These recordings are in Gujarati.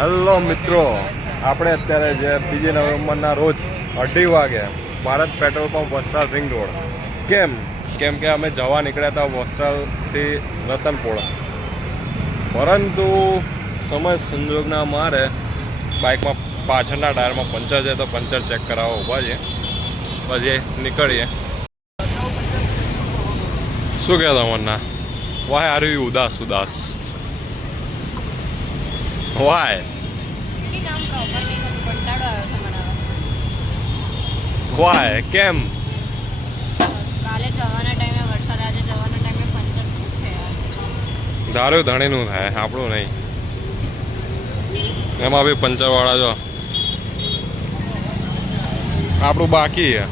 હેલો મિત્રો, આપણે અત્યારે જે 2 નવેમ્બરના રોજ 2:30 વાગે Bharat petrol pump Vastral ring road કેમ કે અમે જવા નીકળ્યા હતા વસ્ત્રાલથી રતનપોળ, પરંતુ સમય સંજોગના મારે બાઇકમાં પાછળના ટાયરમાં પંચર છે તો પંચર ચેક કરાવવા ઊભા છીએ, પછી નીકળીએ. શું કહે તમને? વાય આર યુ ઉદાસ? વાય કેમ? કાલે જવાના ટાઈમે વરસાદ, આજે જવાના ટાઈમે પંચર. શું છે યાર? ધાર્યું ધણીનું થાય, આપણું નહીં. એમાં બી પંચરવાળા જો આપણું બાકી છે.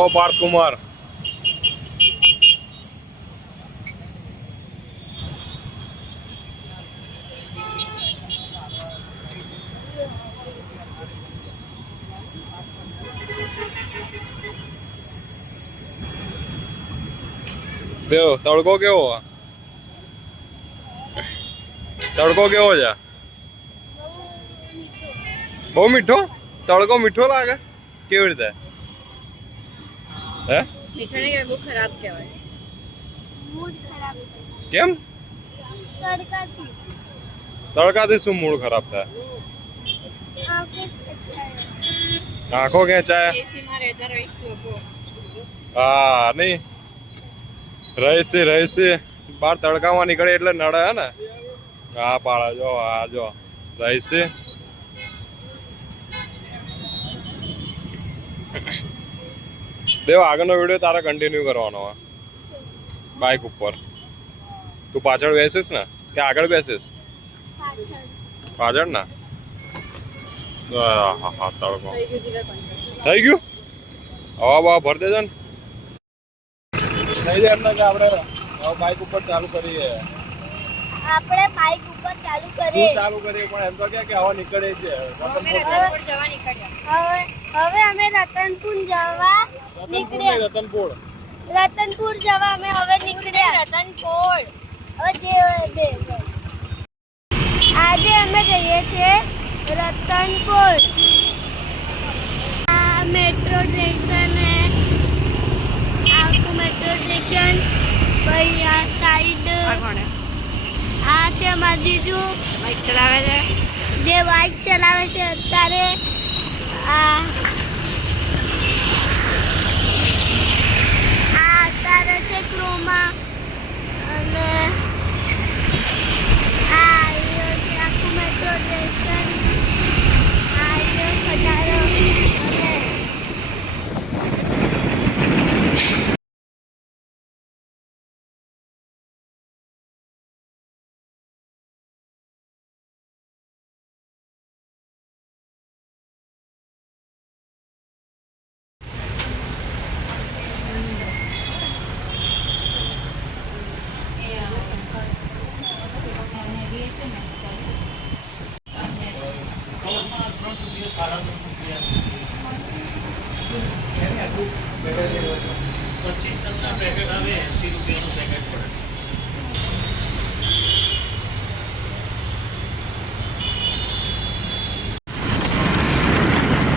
ઓ પાર્થ કુમાર, દેવો તડકો કેવો? તડકો કેવો છે? બહુ મીઠો? તડકો મીઠો લાગે? કેવી રીતે? હે? મીઠો નહીં, બહુ ખરાબ કહેવાય. કેમ? તડકાથી શું મૂડ ખરાબ થાય? આંખો ખેંચાય? એસીમાં રહેતા રહીશ લોકો. હા નહીં, રહીશી બહાર તડકામાં નીકળે એટલે નડે હે ને. હા પાડા જો, હા જો રહીશી. દેવ આગળનો વિડીયો તારે કન્ટિન્યુ કરવાનો હોય બાઇક ઉપર. તું પાછળ બેસીશ ને કે આગળ બેસીશ? પાછળ ના. હા તડકો થઈ ગયું. હવા બવા ભર દેજો ને. થઈ જાય એટલે કે આપણે બાઇક ઉપર ચાલુ કરીએ. આપણે બાઇક ઉપર ચાલુ કરીએ. શું ચાલુ કરીએ? પણ એમ તો કે હવા નીકળે છે. રતનપુર જવા નીકળ્યા. હવે અમે રતનપુર જવા નીકળ્યા. રતનપુર જવા અમે હવે નીકળ્યા. રતનપુર હવે જે આજે અમે જઈએ છીએ રતનપુર. આ મેટ્રો સ્ટેશન હે, આખું મેટ્રો સ્ટેશન. ભાઈ આ સાઈડ આ છે અમારી જીજુ બાઇક ચલાવે છે. જે બાઇક ચલાવે છે અત્યારે. આ અત્યારે છે ક્રોમા. અને આ આવ્યો છે આખું મેટ્રો સ્ટેશન. આ આવ્યો ખટારો. અને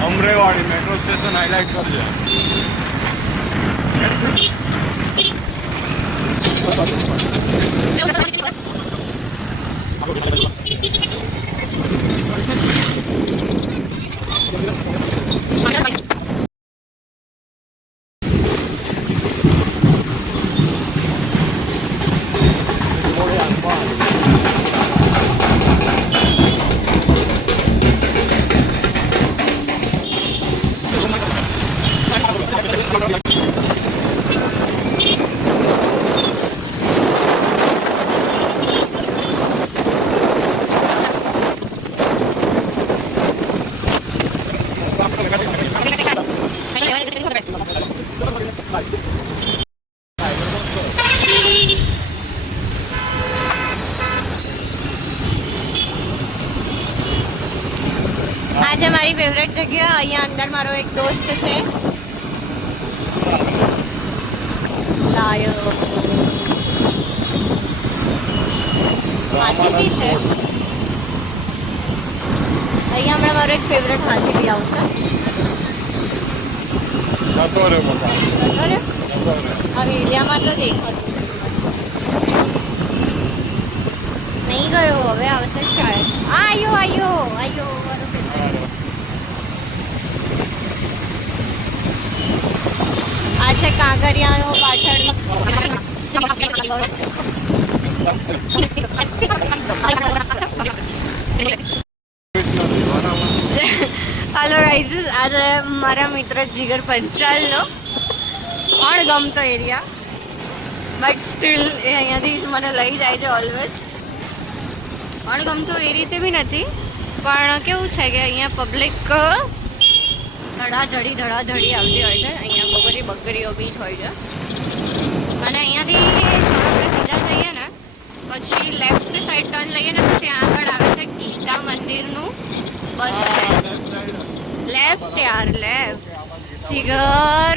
અમરેવાડી મેટ્રો સ્ટેશન હાઇલાઇટ કરજો. આ છે મારી ફેવરેટ જગ્યા. અહીંયા અંદર મારો એક દોસ્ત છે. લાયો હાથી બી છે. અહીંયા હમણાં મારો એક ફેવરેટ હાથી બી આવશે. જતો રહ્યો બકા. જતો રે જતો રહ્યો. આ વિડીયામાં તો દેખાતું નહીં ગયો. હવે આવશે શાયદ. આયો આયો આયો મારો favorite. આ છે કાંકરિયાનો પાછળ. હાલો ગાઈઝ, આજે મારા મિત્ર જીગર પંચાલનો અણગમતો એરિયા, બટ સ્ટીલ એ અહીંયાથી મને લઈ જાય છે ઓલવેઝ. અણગમતો એ રીતે બી નથી, પણ કેવું છે કે અહીંયા પબ્લિક ધડાધડી આવતી હોય છે. અહીંયા બકરીઓ બી જ હોય છે. અને અહીંયાથી આપણે સીધા જઈએ ને પછી લેફ્ટ સાઈડ ટર્ન લઈએ ને તો ત્યાં આગળ આવે છે ગીતા મંદિરનું બસ સ્ટેન્ડ. લેફ્ટ યાર, લેફ્ટ. જીગર,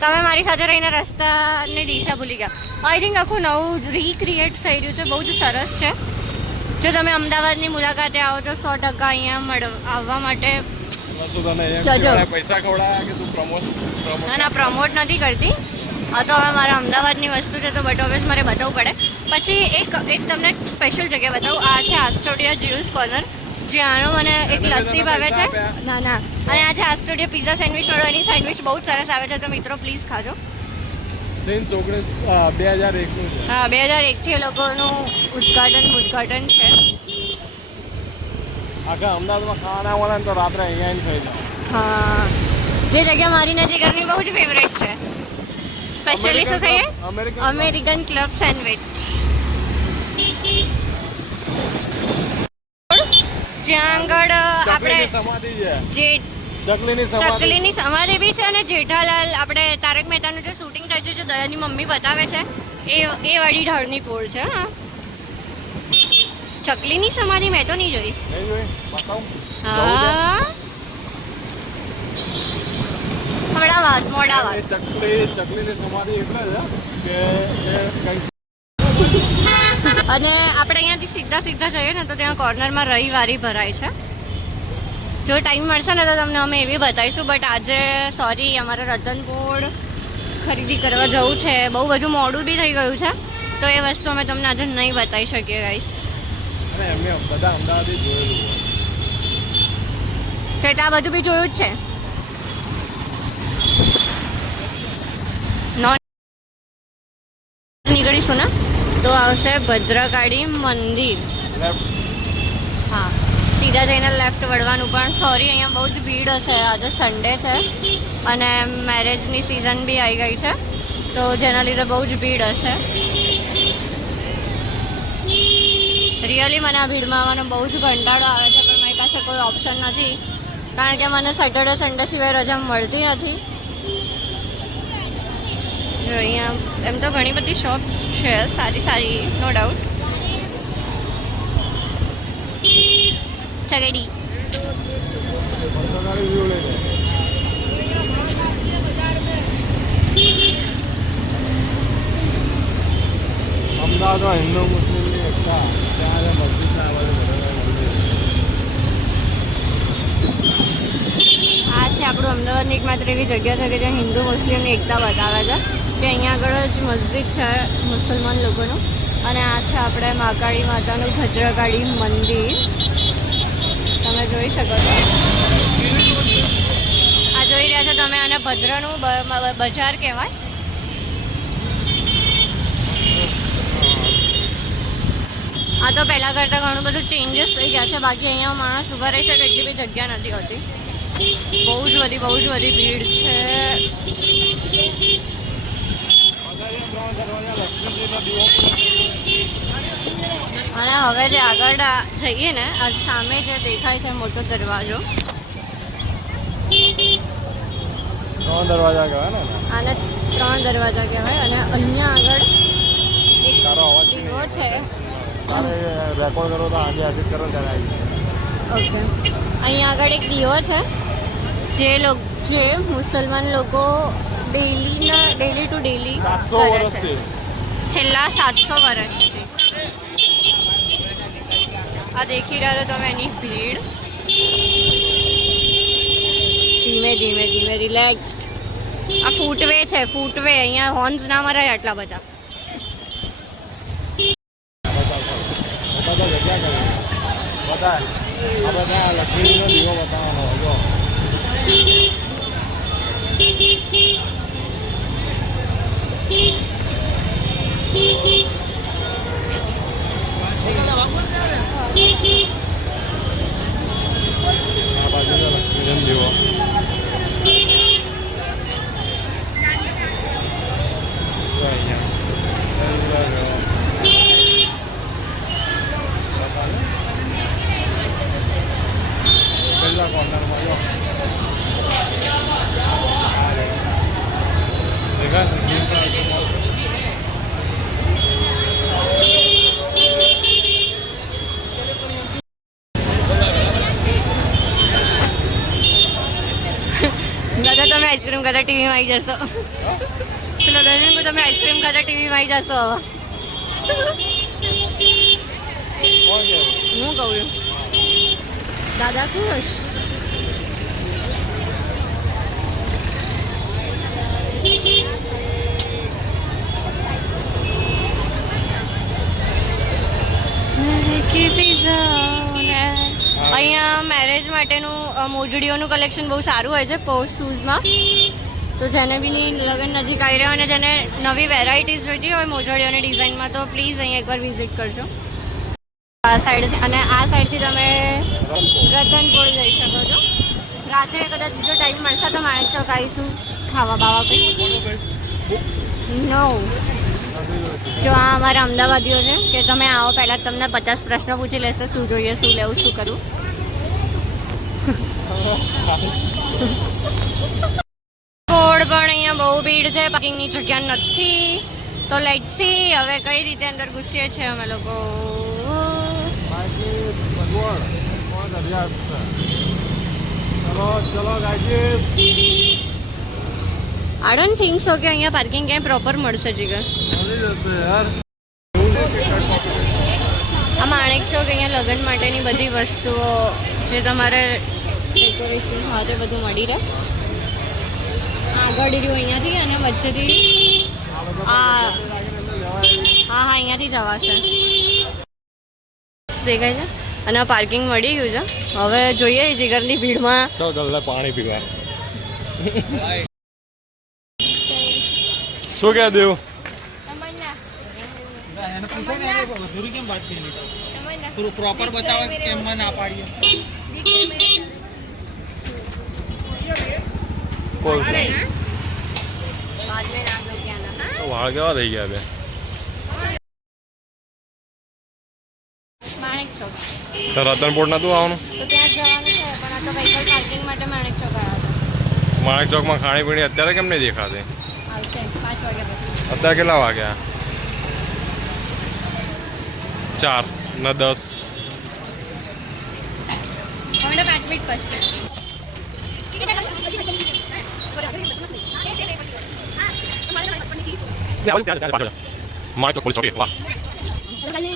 તમે મારી સાથે રહીને રસ્તાની દિશા ભૂલી ગયા. આઈ થિંક આખું નવું રીક્રિએટ થઈ રહ્યું છે. બહુ જ સરસ છે. જો તમે અમદાવાદની મુલાકાતે આવો તો 100% અહીંયા આવવા માટે જજો. પૈસા ખવડાયા કે તું ના પ્રમોટ નથી કરતી. આ તો હવે મારા અમદાવાદની વસ્તુ છે તો બટ ઓબ્વિયસ મારે બતાવવું પડે. પછી એક તમને સ્પેશિયલ જગ્યા બતાવું. આ છે આસ્ટોડિયા જ્યુસ કોર્નર, જ્યાંનો મને એક લસ્સી ભાવે છે. ના અને આ છે આસ્ટોડિયા પિઝા સેન્ડવિચ વાળો. એની સેન્ડવિચ બહુ જ સરસ આવે છે, તો મિત્રો પ્લીઝ ખાજો. 2001 હા, 2001 એ લોકોનું ઉદ્ઘાટન છે. આખા અમદાવાદમાં ખાવાના વાળા તો રાત્રે અહીંયા થઈ જાય. હા, જે જગ્યા મારી નજીકની બહુ જ ફેવરેટ છે. સ્પેશિયલી શું કહીએ? American club sandwich. જ્યાં આગળ આપણે સમાધિ છે, જે ચકલીની સમાધિ બી છે, અને જેઠાલાલ આપણે તારક મહેતાનું જે શૂટિંગ થયું છે, જે દયાની મમ્મી બતાવે છે, એ વાળી ઢળની પોળ છે. હા, ચકલીની સમાધિ મેં તો નહીં જોઈ. હા, મોડા વાત. ચકલીની સમાધિ એટલે છે કે અને આપણે અહીંયાથી સીધા જઈએ ને તો ત્યાં કોર્નરમાં રવિવારી ભરાય છે. જો ટાઈમ મળશે ને તો તમને અમે એવી બતાવીશું. બટ આજે સોરી, અમારે રતનપુર ખરીદી કરવા જવું છે. બહુ બધું મોડું બી થઈ ગયું છે, તો એ વસ્તુ અમે તમને આજે નહીં બતાવી શકીએ ગાઈસ. બધા અમદાવાદી જોયેલું તો આ બધું બી જોયું જ છે. નીકળીશું ને તો આવશે ભદ્રકાળી મંદિર. હા, સીધા જઈને લેફ્ટ વળવાનું. પણ સોરી, અહીંયા બહુ જ ભીડ હશે. આજે સન્ડે છે અને મેરેજની સિઝન બી આવી ગઈ છે, તો જેના લીધે બહુ જ ભીડ હશે. રિયલી મને આ ભીડમાં આવવાનો બહુ જ કંટાળો આવે છે, પણ મારી પાસે કોઈ ઓપ્શન નથી, કારણ કે મને સેટરડે સન્ડે સિવાય રજા મળતી નથી. જો અહીંયા એમ તો ઘણી બધી શોપ્સ છે સારી, નો ડાઉટ. ચગેડી અમદાવાદમાં હિન્દુ મુસ્લિમની એકતા, ત્યાં મસ્જિદના આ છે આપણું અમદાવાદની એકમાત્ર એવી જગ્યા છે કે જ્યાં હિન્દુ મુસ્લિમની એકતા બતાવે છે. કે અહીંયા આગળ જ મસ્જિદ છે મુસલમાન લોકોનું, અને આ છે આપણે મહાકાળી માતાનું ભદ્રકાળી મંદિર. તમે જોઈ શકો છો. આ જોઈ રહ્યા છો તમે, આને ભદ્રનું બજાર કહેવાય. આ તો પહેલાં કરતાં ઘણું બધું ચેન્જીસ થઈ ગયા છે. બાકી અહીંયા માણસ ઊભા રહી શકે એટલી બી જગ્યા નથી હોતી. બહુ જ બધી ભીડ છે. અને હવે જે આગળ જઈએ ને, આ સામે જે દેખાય છે મોટો દરવાજો, ત્રણ દરવાજા કહેવાય ને આને 3 દરવાજા કહેવાય. અને અહીંયા આગળ એક તારો અવાજ દીવો છે. તારે રેકોર્ડ કરો તો આજે આજે કરો ત્યારે આવી ઓકે, અહીંયા આગળ એક દીવો છે જે મુસલમાન લોકો ડેલી ટુ ડેલી 700 કરે છે વર્ષથી છેલ્લા 700 વર્ષથી. આ દેખી રહ્યા છો તમે એની ભીડ. ધીમે ધીમે ધીમે રિલેક્સ્ડ. આ ફૂટવે છે, ફૂટવે. અહીંયા હોર્ન્સ ના મરાય આટલા બધા. બધા જગ્યા કરી બધા આ બધા લક્ષ્મીનો દીવો બતાવવાનો જો આ બાજુનો લક્ષ્મીનો દીવો જો અહીંયા પહેલા કોર્નરમાં જો દાદા તમે આઈસ્ક્રીમ ખાતા ટીવીમાં આવી જશો. પેલા દાદા તમે આઈસ્ક્રીમ ખાતા ટીવીમાં આવી જશો હવે. કોણ છે હું કહું છું દાદા ખુશ. અહીંયા મેરેજ માટેનું મોજડીઓનું કલેક્શન બહુ સારું હોય છે પોસ્ટ શૂઝમાં. તો જેને બી લગ્ન નજીક આવી રહ્યો અને જેને નવી વેરાયટીઝ જોઈતી હોય મોજડીઓની ડિઝાઇનમાં તો પ્લીઝ અહીંયા એકવાર વિઝિટ કરજો. આ સાઈડથી અને આ સાઈડથી તમે રતનપુર જઈ શકો છો. રાત્રે કદાચ જો ટાઈમ મળશે તો માણેક ચોક આવીશું ખાવા બાવા કંઈ. નો જો આ અમારા અમદાવાદીઓ છે કે તમે આવો પહેલાં તમને 50 પ્રશ્ન પૂછી લેશે શું જોઈએ, શું લેવું, શું કરવું. કોડ પણ અહીંયા બહુ ભીડ છે, પાર્કિંગની જગ્યા નથી. તો લેટ્સ સી હવે કઈ રીતે અંદર ઘૂસીએ છીએ અમે લોકો. ચલો ગાજી આઈ ડોન્ટ થિંક સો કે અહીંયા પાર્કિંગ ક્યાંય પ્રોપર મળશે જીગર. આ માણેક ચોક અહીંયા લગ્ન માટેની બધી વસ્તુઓ જે તમારે ડેકોરેશન સાથે બધું મળી રહે. આગળ રહ્યું અહીંયાથી અને વચ્ચેથી હા હા અહીંયાથી જવાશે દેખાય છે. અને આ પાર્કિંગ મળી ગયું છે. હવે જોઈએ જીગરની ભીડમાં. ચાલો ચાલો પાણી પીવા. શું કહે દેવું प्रॉपर बताओ केम में ना पाड़िए વાળ કેવા થઈ ગયા બે માણેક ચોક તો રતનપુર નતું આવવાનું તો ત્યાં જવાનું છે પણ આ તો વ્હીકલ પાર્કિંગ માટે માણેક ચોક આવ્યા હતા. માણેક ચોકમાં ખાણીપીણી અત્યારે કેમ નહીં દેખાતી? આવશે 5 વાગ્યા પછી. અત્યારે કેટલા વાગ્યા? 4 ને 10. હવે 5 મિનિટ પછી. માણેક ચોક પોલીસ ચોકી વાહ.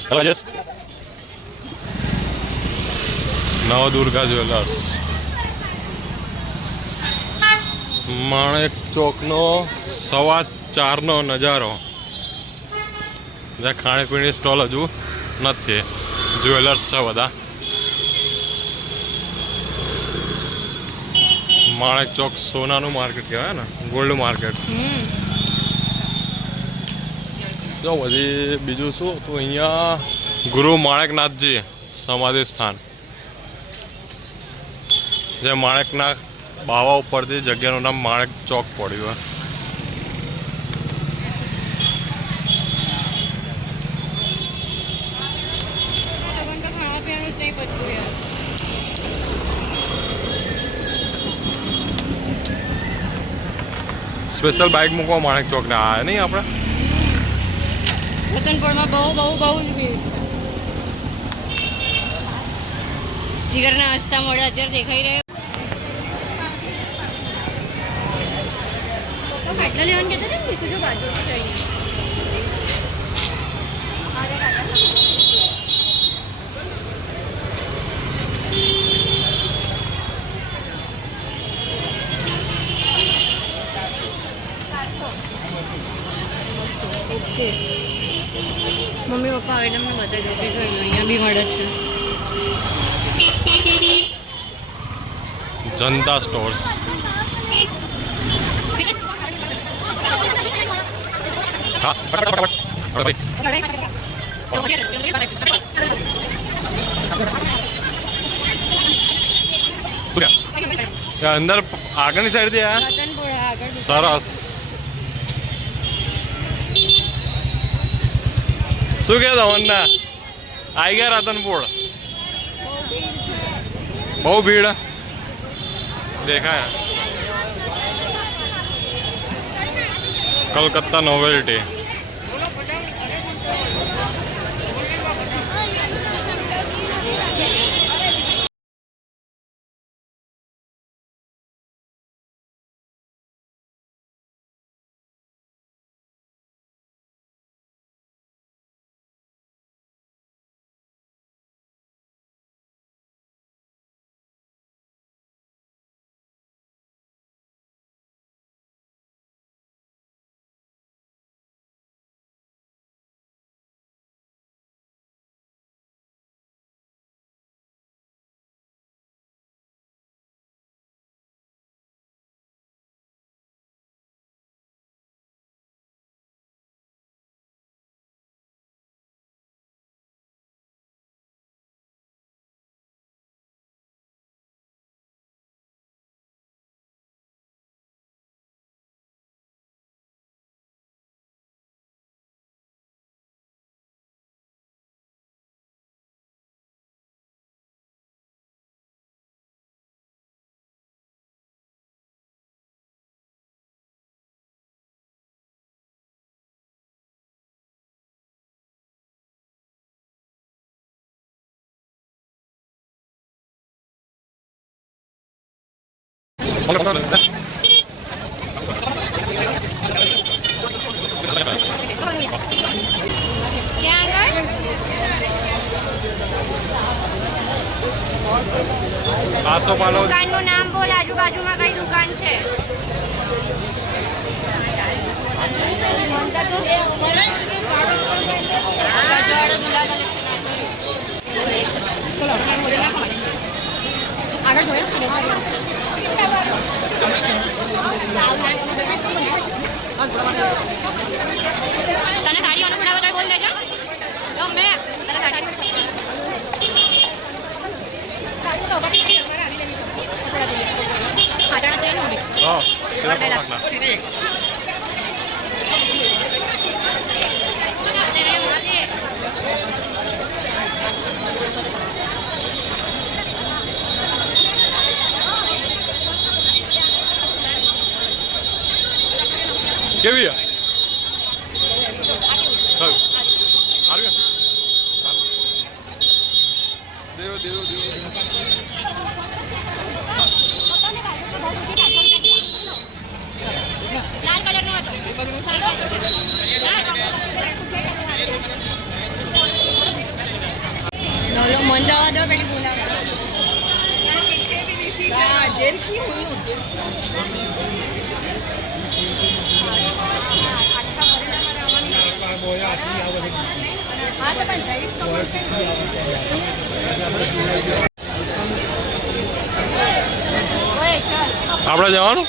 હેલો રાજેશ. નવદુર્ગા જ્વેલર્સ માણેક ચોકનો 4:15નો નજારો. જ્યાં ખાણીપીણી સ્ટોલ હજુ નથી, જ્વેલર્સ છે બધા. માણેક ચોક સોનાનું માર્કેટ કહેવાય ને, ગોલ્ડ માર્કેટ. જો પછી બીજું શું તો અહીંયા ગુરુ માણેકનાથજી સમાધિ સ્થાન, જે માણેકનાથ બાવા ઉપરથી જગ્યાનું નામ માણેક ચોક પડ્યું. ખાવા પીવાનું જ નહીં બધું યાર. સ્પેશિયલ બાઇક મૂકવા માણેક ચોક ને આ નહીં આપણે રતનપુરમાં બહુ જ ભીડ છે. જીગરના હસતા મોઢે અત્યારે દેખાઈ રહ્યો. તો ખાટલા લેવાનું કહેતા હતા ને બીજું બાજુ ઓકે મમ્મી પપ્પા આવે એટલે મને બધા ગયો કે જોઈ લો અહીંયા બી મળે છે. જનતા સ્ટોર્સ. હા અંદર આગળની સાઈડ થી આ રતનપુર આગળ સરસ. શું કે તમને આઈ ગયા રતનપુર? બહુ ભીડ દેખાય. કલકત્તા નોવેલ્ટી. ક્યાં આગળ? આસોપાલવ. દુકાનનું નામ બોલ. આજુબાજુમાં કઈ દુકાન છે? આગળ તને સાડીઓનો બનાવો તો બોલ દેજો. જો મેં તને સાડી હા સીધા પકડના. કેવી લાલ કલરનો હતો. મન જવા દો પેલી બોલાવે. આપણે જવાનું?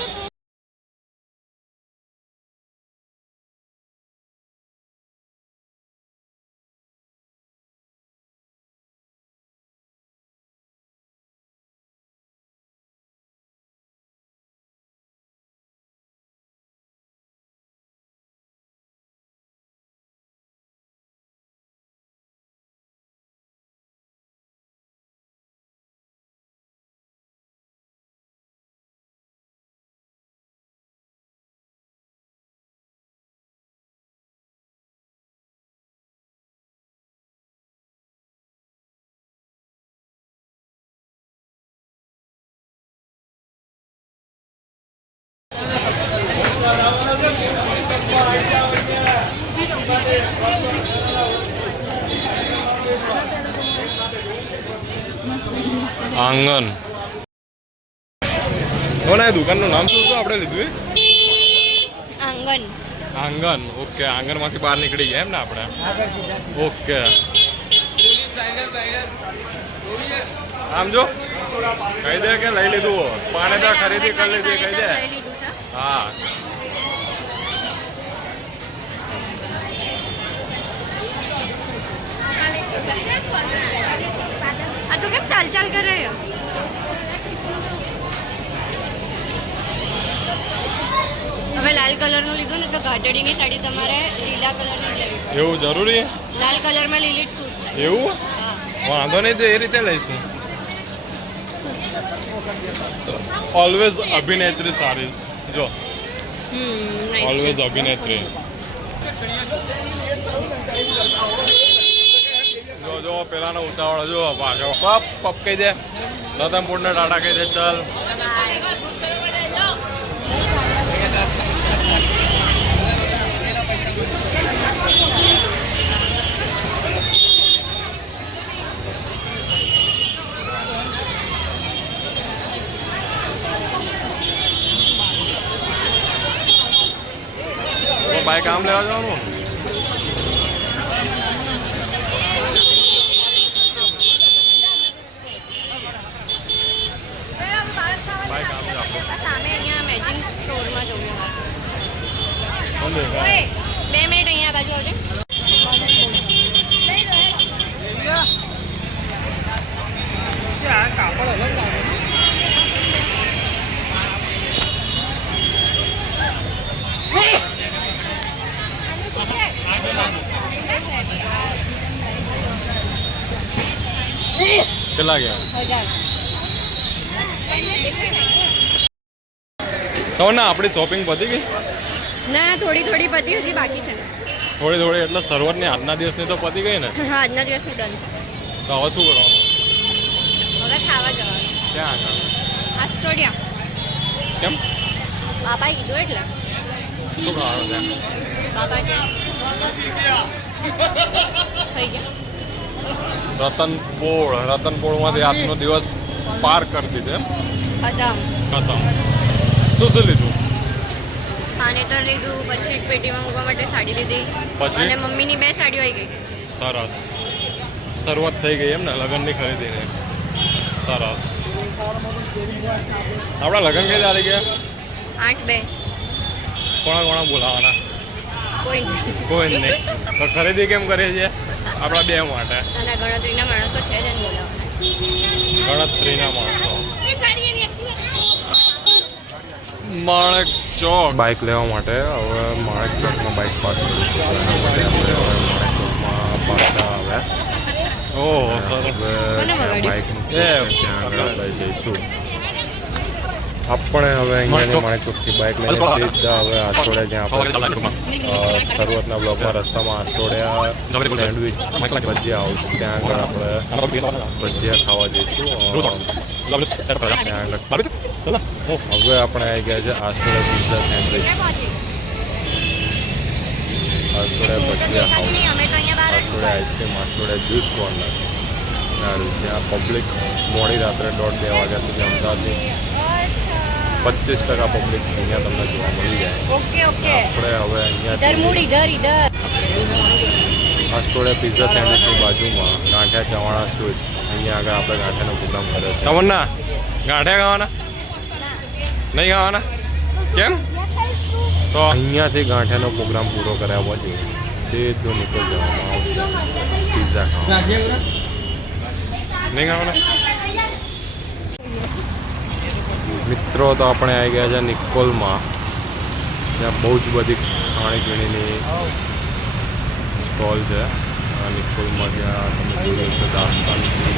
આંગન. કોના દુકાનનું નામ શું આપણે લીધું એ? આંગન. આંગન. ઓકે, આંગણમાંથી બહાર નીકળી ગયા એમ ને આપણે? ઓકે. આમ જો કહી દે કે લઈ લીધું, પાણી ખરીદી કરી લીધી, કહી દે. લઈ લીધું છે. હા. આ તો કેમ ચાલ ચાલ કરે છે? હવે લાલ કલરનું લીધું ને તો ઘાટડીની સાડી તમારે લીલા કલરની જ લેવી. એવું જરૂરી? લાલ કલરમાં લીલી જ સૂટ થાય. એવું? હા. વાંધો નહીં, તો એ રીતે લઈશું. ઓલવેઝ અભિનેત્રી સારીઝ. જો ઓલવેઝ અભિનેત્રી. જો જો પેલાનો ઉતાવળ જો પાછો પપ પપ કહી દે. રતનપુરને ટાટા કહી દે. ચાલ. બાઈક આમ લેવા જવાનું. બાઈક આમ જ આપણું. સામે અહીંયા મેચિંગ સ્ટોરમાં જોયું મારે. બંધ છે. ઓય, 2 મિનિટ અહીંયા બાજુ આવજે. કેટલા ગયા? 1000. તો ના આપણી શોપિંગ પતી ગઈ? ના, થોડી થોડી પતી હજી બાકી છે. થોડી થોડી એટલે શરૂઆતની આજના દિવસની તો પતી ગઈ ને? હા, આજના દિવસનું ડન છે. તો હવે શું કરવાનું? હવે ખાવા જવાનું. ક્યાં આગળ? આસ્ટોડિયા. કેમ? બાપાએ કીધું એટલે. શું ખાવાનું ત્યાં? બાપા કે થઈ ગયા. રતનપોળમાંથી આજનો દિવસ પાર કરી દીધો એમ? ખતમ. ખતમ. શું શું લીધું? પાનેતર લીધું, પછી એક પેટીમાં મૂકવા માટે સાડી લીધી. પછી? અને મમ્મીની 2 સાડીઓ આવી ગઈ. સરસ. શરૂઆત થઈ ગઈ એમ ને લગ્નની ખરીદીને? સરસ. આપણા લગ્ન કઈ તારીખે? 8/2. કોણા બોલાવાના? કોઈ નહીં. કોઈ નહીં. તો ખરીદી કેમ કરીએ છીએ? આપણા 2 માટે. અને ગણતરીના માણસો છે જ એને બોલાવવાના. ગણતરીના માણસો. માણેક ચોક બાઇક લેવા માટે હવે માણેક ચોકમાં બાઇક પાર્ક કરીશું. એના માટે આપણે હવે માણેક ચોકમાં પાછા આવ્યા. ઓહો સર. હવે બાઇકનું ત્યાં આગળ આપણે જઈશું. આપણે હવે અહીંયા માણેક ચોકથી બાઇક લઈને સીધા હવે આસ્ટોડિયા જ્યાં આપણે શરૂઆતના બ્લોકમાં રસ્તામાં આસ્ટોડિયા સેન્ડવિચ ભજીયા હાઉસ ત્યાં આગળ આપણે ભજીયા ખાવા જઈશું. ત્યાં આગળ હવે આપણે આવી ગયા છે Astodia pizza sandwich, Astodia bhajiya house, Astodia ice cream, Astodia juice corner. ત્યાં પબ્લિક મોડી રાત્રે 1:30-2 વાગ્યા સુધી અમદાવાદની 25% પબ્લિક અહીંયા તમને જોવા મળી જાય. Okay okay. આપણે હવે ઇધર મૂડ અહીંયા ઇધર. આસ્ટોડિયા પિઝા સેન્ડવિચની બાજુમાં ગાંઠિયા ચવાણા સ્વીટ્સ, અહીંયા આગળ આપણે ગાંઠિયાનો પ્રોગ્રામ કર્યો છે. તમન્ના, ગાંઠિયા ખાવાના નહીં ખાવાના? કેમ? તો અહીંયાથી ગાંઠિયાનો પ્રોગ્રામ પૂરો કર્યા પછી સીધું નીકળી જવામાં આવશે પિઝા ખાવા. નહીં ખાવાના? મિત્રો તો આપણે આવી ગયા છે નિકોલમાં, ત્યાં બહુ જ બધી ખાણીપીણીની સ્ટોલ છે. નિકોલમાં જ્યાં તમે જોયું છે દાસ્તાનથી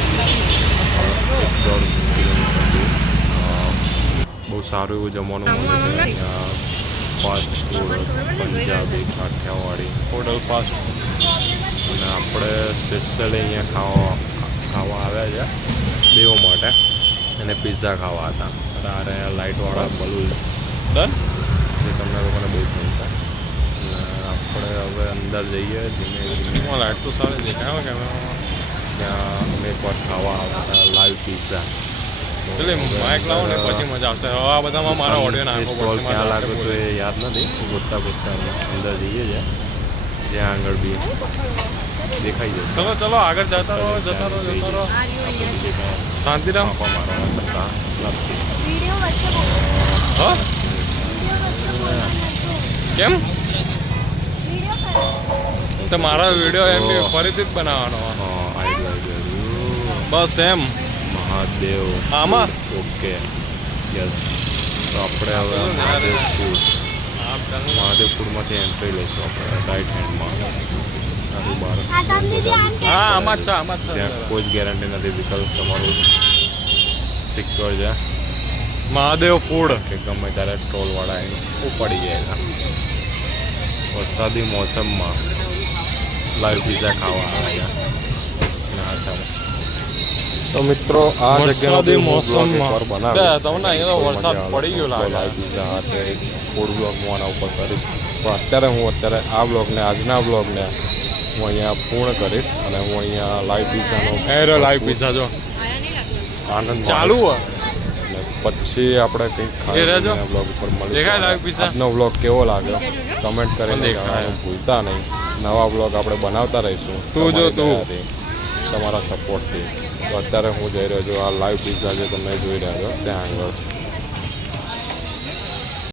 1-1.5 કિલોમીટર દૂર બહુ સારું એવું જમવાનું મળે છે. ત્યાં fast food, Punjabi, Kathiyawadi, hotel fast food. અને આપણે સ્પેશિયલી અહીંયા ખાવા આવ્યા છે બેઓ માટે, અને પિઝા ખાવા હતા. અને લાઇટવાળા બલૂન ડન જે તમને લોકોને બહુ ગમશે. અને આપણે હવે અંદર જઈએ ધીમે ધીમે. લાઇટ તો સારી દેખાય કેમેરામાં. ત્યાં અમે એકવાર ખાવા આવ્યા હતા લાઈવ પિઝા. એટલે માઇક લાવો ને પછી મજા આવશે. હવે આ બધામાં મારા ઓડિયો નાખવો સ્ટોલ પડશે. ક્યાં મારે લાગ્યો તો એ યાદ નથી. ગોતતા ગોતતા અંદર જઈએ છે જ્યાં આગળ બી દેખાઈ જશે. ચલો ચલો આગળ જતા રહો. આ રહ્યું અહીંયા છે. શાંતિરામ. આપવા મારવા કરતા નથી. વિડિયો વચ્ચે હા કેમ વિડિયો તો મારા વિડીયો એમ બી ફરીથી જ બનાવવાનો. હા આઈડિયા બસ એમ મહાદેવ આમાં ઓકે યસ. તો આપણે હવે મહાદેવ ફૂડ મહાદેવ ફૂડમાંથી એન્ટ્રી લઈશું આપણે રાઈટ હેન્ડમાં. આનું બહાર આ તમને ધ્યાન કે હા આમાં જ છે આમાં જ ત્યાં છે. કોઈ જ ગેરંટી નથી વિકલ્પ તમારું સિક્યોર છે મહાદેવ ફૂડ કે ગમે ત્યારે ટોલવાળા એને ઉપાડી જાય. વરસાદી મોસમમાં લાઈવ પીઝા ખાવા આવે છે. ના ચાલો તો મિત્રો આ વરસાદી જગ્યાનો મોસમમાં બનાવીશ. તમને અહીંયા તો વરસાદ પડી ગયો લાગે. લાઈવ પીઝા હાથે ફૂડ બ્લોગ હું આના ઉપર કરીશ. પણ અત્યારે આ બ્લોગને આજના બ્લોગને હું અહીંયા પૂર્ણ કરીશ અને હું અહીંયા લાઈવ પીઝાનો એરો લાઈવ પીઝા જો આયા નહીં લાગતા. આનંદ ચાલુ માણીશ. અને પછી આપણે કંઈક એ રહેજો. બ્લોગ ઉપર મળીશું. દેખાય live pizza? આજનો બ્લોગ કેવો લાગ્યો કમેન્ટ કરીને પણ દેખાય. જણાવવાનું ભૂલતા નહીં. નવા બ્લોગ આપણે બનાવતા રહીશું તું જો તમારી તું. દયાથી, તમારા સપોર્ટથી. તો અત્યારે હું જઈ રહ્યો છું આ લાઈવ પીઝા જે તમે જોઈ રહ્યા છો ત્યાં આગળ